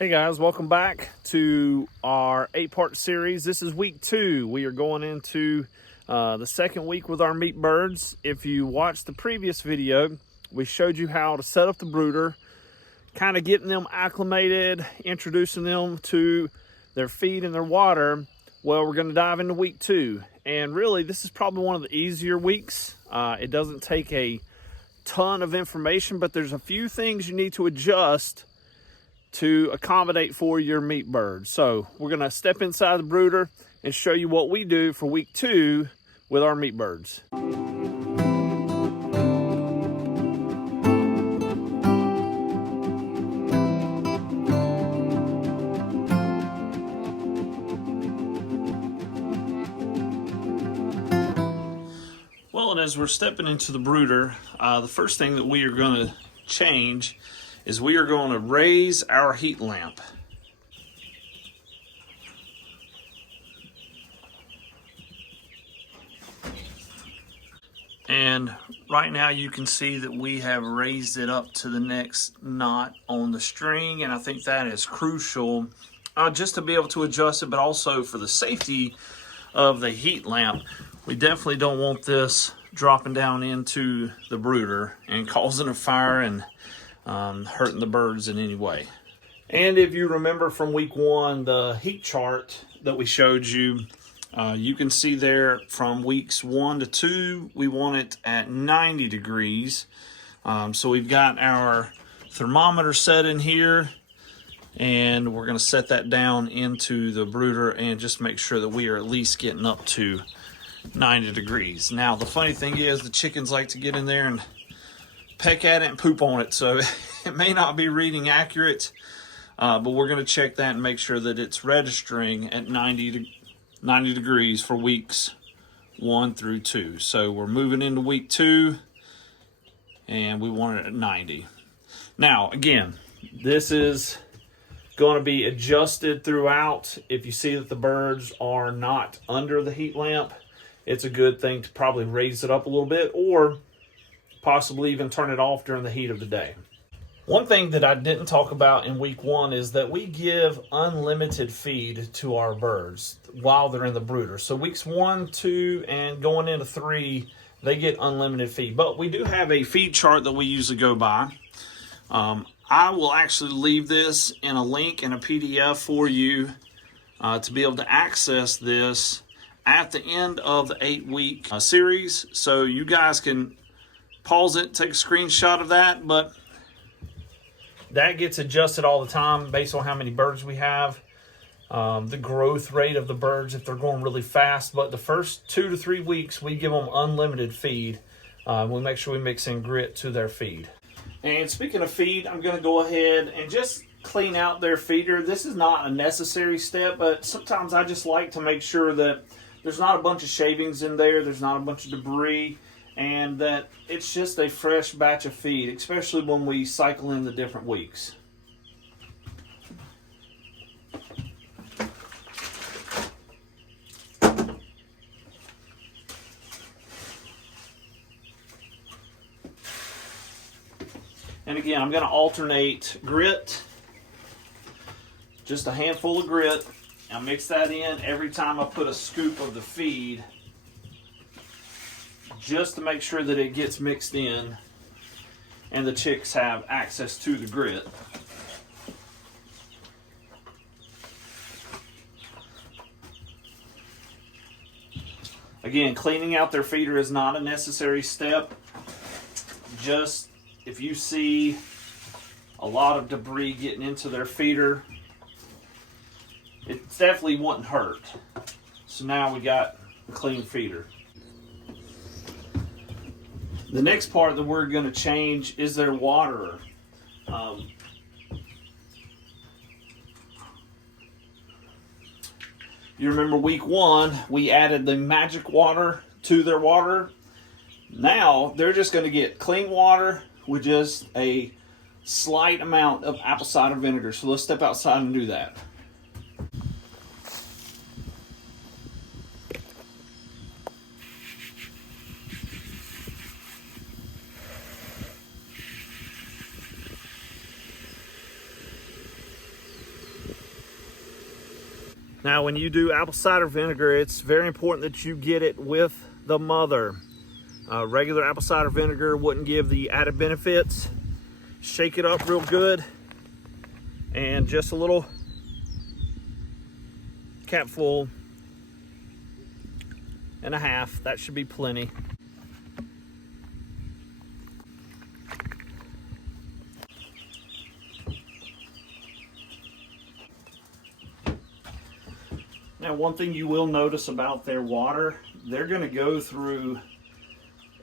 Hey guys, welcome back to our 8-part series. This is week 2. We are going into the second week with our meat birds. If you watched the previous video, we showed you how to set up the brooder, kind of getting them acclimated, introducing them to their feed and their water. Well, we're going to dive into week 2. And really, this is probably one of the easier weeks. It doesn't take a ton of information, but there's a few things you need to adjust to accommodate for your meat birds. So we're going to step inside the brooder and show you what we do for week 2 with our meat birds. Well, and as we're stepping into the brooder, the first thing that we are going to change is we are going to raise our heat lamp. And right now you can see that we have raised it up to the next knot on the string, and I think that is crucial just to be able to adjust it, but also for the safety of the heat lamp. We definitely don't want this dropping down into the brooder and causing a fire and hurting the birds in any way. And if you remember from week 1, the heat chart that we showed you, you can see there from weeks 1 to 2, we want it at 90 degrees. So we've got our thermometer set in here, and we're going to set that down into the brooder and just make sure that we are at least getting up to 90 degrees. Now, the funny thing is the chickens like to get in there and peck at it and poop on it, so it may not be reading accurate, but we're going to check that and make sure that it's registering at 90 degrees for weeks 1 through 2. So we're moving into week 2, and we want it at 90. Now, again, this is going to be adjusted throughout. If you see that the birds are not under the heat lamp, it's a good thing to probably raise it up a little bit, or possibly even turn it off during the heat of the day. One thing that I didn't talk about in week 1 is that we give unlimited feed to our birds while they're in the brooder. So weeks 1, 2, and going into 3, they get unlimited feed. But we do have a feed chart that we usually go by. I will actually leave this in a link in a PDF for you to be able to access this at the end of the 8-week series. So you guys can pause it, take a screenshot of that, but that gets adjusted all the time based on how many birds we have, the growth rate of the birds if they're going really fast. But the first 2 to 3 weeks, we give them unlimited feed. We make sure we mix in grit to their feed. And speaking of feed, I'm going to go ahead and just clean out their feeder. This is not a necessary step, but sometimes I just like to make sure that there's not a bunch of shavings in there, there's not a bunch of debris, and that it's just a fresh batch of feed, especially when we cycle in the different weeks. And again, I'm going to alternate grit, just a handful of grit. I'll mix that in every time I put a scoop of the feed, just to make sure that it gets mixed in and the chicks have access to the grit. Again, cleaning out their feeder is not a necessary step. Just if you see a lot of debris getting into their feeder, it definitely wouldn't hurt. So now we got a clean feeder. The next part that we're going to change is their waterer. You remember week 1, we added the magic water to their water. Now they're just going to get clean water with just a slight amount of apple cider vinegar. So let's step outside and do that. Now, when you do apple cider vinegar, it's very important that you get it with the mother. Regular apple cider vinegar wouldn't give the added benefits. Shake it up real good, and just a little capful and a half, that should be plenty. Now, one thing you will notice about their water, they're going to go through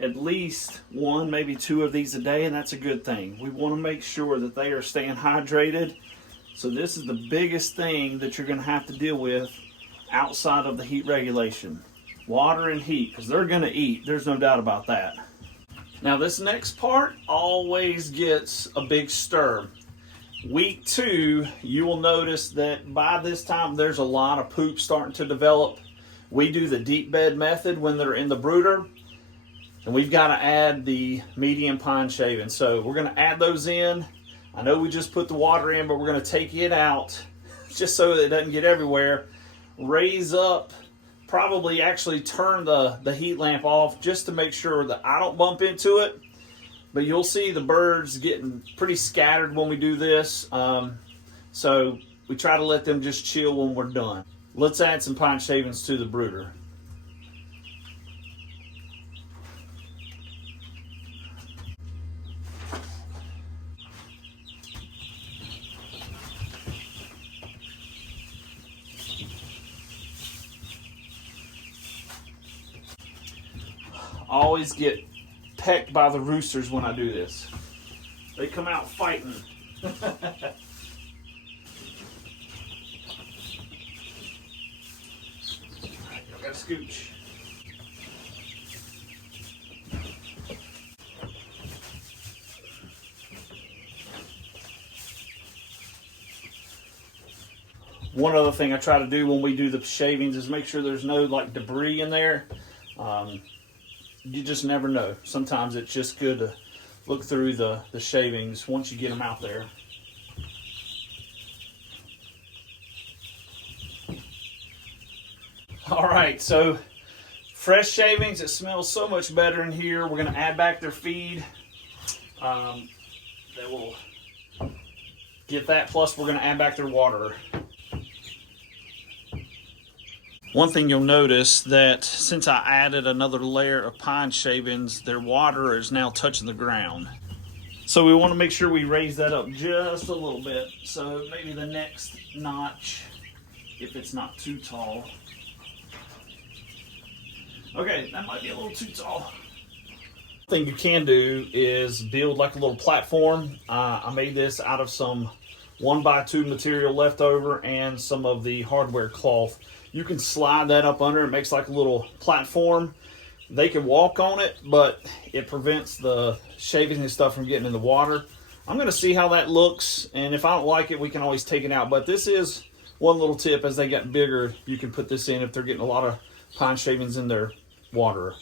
at least one, maybe two of these a day, and that's a good thing. We want to make sure that they are staying hydrated. So this is the biggest thing that you're going to have to deal with outside of the heat regulation. Water and heat, because they're going to eat. There's no doubt about that. Now, this next part always gets a big stir. Week 2, you will notice that by this time there's a lot of poop starting to develop. We do the deep bed method when they're in the brooder, and we've got to add the medium pine shavings. So we're going to add those in. I know we just put the water in, but we're going to take it out just so that it doesn't get everywhere. Raise up, probably actually turn the heat lamp off just to make sure that I don't bump into it. But you'll see the birds getting pretty scattered when we do this. So we try to let them just chill when we're done. Let's add some pine shavings to the brooder. Always get pecked by the roosters when I do this. They come out fighting. All right, y'all gotta scooch. One other thing I try to do when we do the shavings is make sure there's no like debris in there. You just never know. Sometimes it's just good to look through the shavings once you get them out there. All right, so fresh shavings, it smells so much better in here. We're gonna add back their feed. That will get that, plus we're gonna add back their water. One thing you'll notice that since I added another layer of pine shavings, their water is now touching the ground. So we want to make sure we raise that up just a little bit. So maybe the next notch, if it's not too tall. Okay, that might be a little too tall. One thing you can do is build like a little platform. I made this out of some 1x2 material left over and some of the hardware cloth. You can slide that up under. It makes like a little platform. They can walk on it, but it prevents the shavings and stuff from getting in the water. I'm going to see how that looks, and if I don't like it, we can always take it out. But this is one little tip. As they get bigger, you can put this in if they're getting a lot of pine shavings in their water.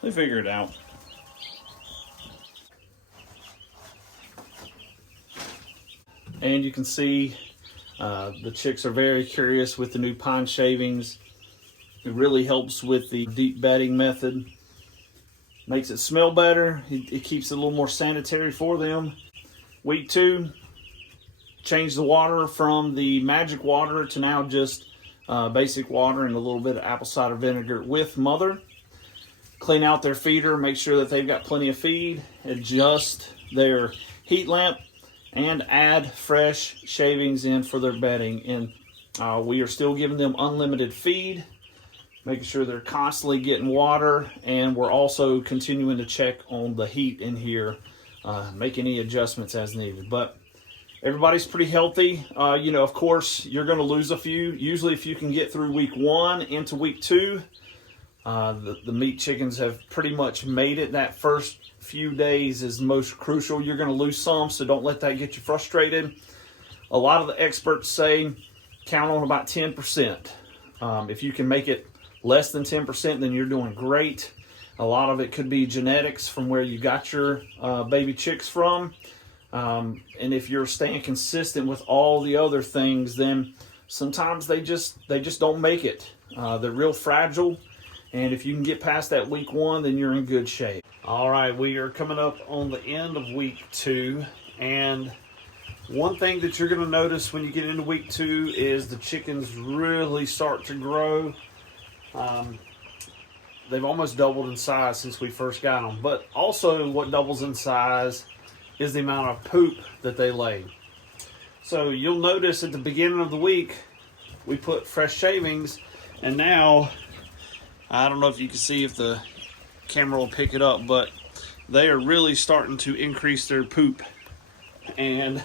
They figure it out. And you can see the chicks are very curious with the new pine shavings. It really helps with the deep bedding method. Makes it smell better. It keeps it a little more sanitary for them. Week 2, change the water from the magic water to now just basic water and a little bit of apple cider vinegar with mother. Clean out their feeder, make sure that they've got plenty of feed. Adjust their heat lamp and add fresh shavings in for their bedding. And we are still giving them unlimited feed, making sure they're constantly getting water, and we're also continuing to check on the heat in here, make any adjustments as needed. But everybody's pretty healthy. You know, of course, you're going to lose a few. Usually if you can get through week 1 into week 2, the meat chickens have pretty much made it. That first few days is most crucial. You're going to lose some, so don't let that get you frustrated. A lot of the experts say count on about 10%. If you can make it less than 10%, then you're doing great. A lot of it could be genetics from where you got your baby chicks from. And if you're staying consistent with all the other things, then sometimes they just don't make it. They're real fragile. And if you can get past that week 1, then you're in good shape. All right, we are coming up on the end of week 2. And one thing that you're going to notice when you get into week 2 is the chickens really start to grow. They've almost doubled in size since we first got them. But also what doubles in size is the amount of poop that they lay. So you'll notice at the beginning of the week, we put fresh shavings, and now, I don't know if you can see if the camera will pick it up, but they are really starting to increase their poop. And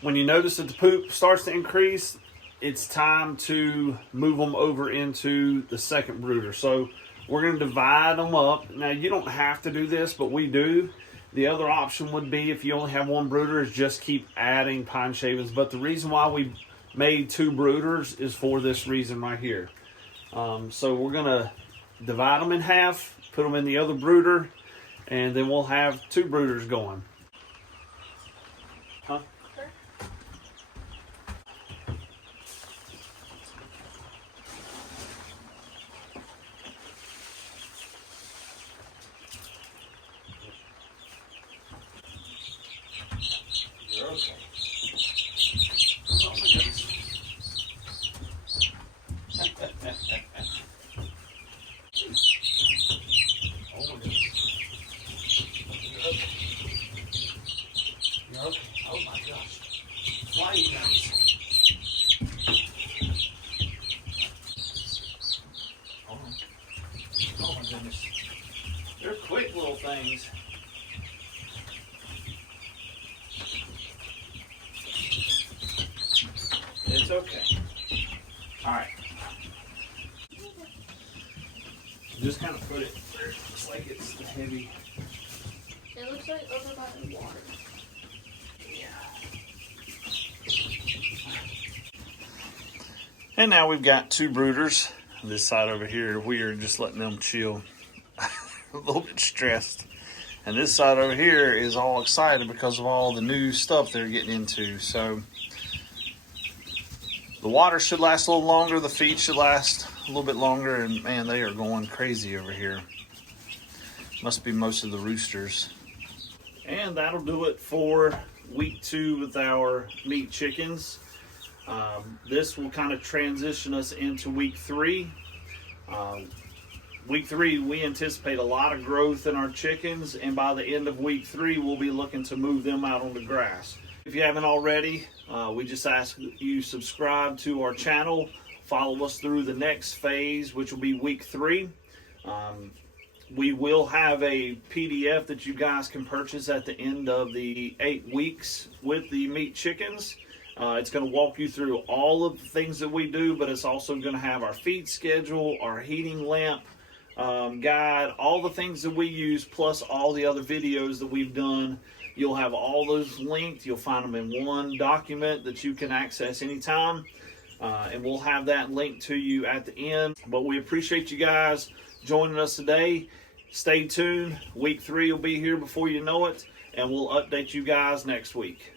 when you notice that the poop starts to increase, it's time to move them over into the second brooder. So we're going to divide them up. Now, you don't have to do this, but we do. The other option would be, if you only have one brooder, is just keep adding pine shavings. But the reason why we made 2 brooders is for this reason right here. So we're going to divide them in half, put them in the other brooder, and then we'll have 2 brooders going. Huh? Sure. You're okay. Oh my goodness. Okay. Oh my gosh. Why you guys? Oh my goodness. They're quick little things. It's okay. Alright. Just kind of put it where it looks like it's heavy. It looks like over by the water. And now we've got 2 brooders. This side over here, we are just letting them chill. A little bit stressed. And this side over here is all excited because of all the new stuff they're getting into. So the water should last a little longer. The feed should last a little bit longer. And man, they are going crazy over here. Must be most of the roosters. And that'll do it for week 2 with our meat chickens. This will kind of transition us into week 3. Week 3, we anticipate a lot of growth in our chickens, and by the end of week 3, we'll be looking to move them out on the grass. If you haven't already, we just ask that you subscribe to our channel, follow us through the next phase, which will be week 3. We will have a PDF that you guys can purchase at the end of the 8 weeks with the meat chickens. It's going to walk you through all of the things that we do, but it's also going to have our feed schedule, our heating lamp guide, all the things that we use, plus all the other videos that we've done. You'll have all those linked. You'll find them in one document that you can access anytime. And we'll have that linked to you at the end. But we appreciate you guys joining us today. Stay tuned. Week 3 will be here before you know it, and we'll update you guys next week.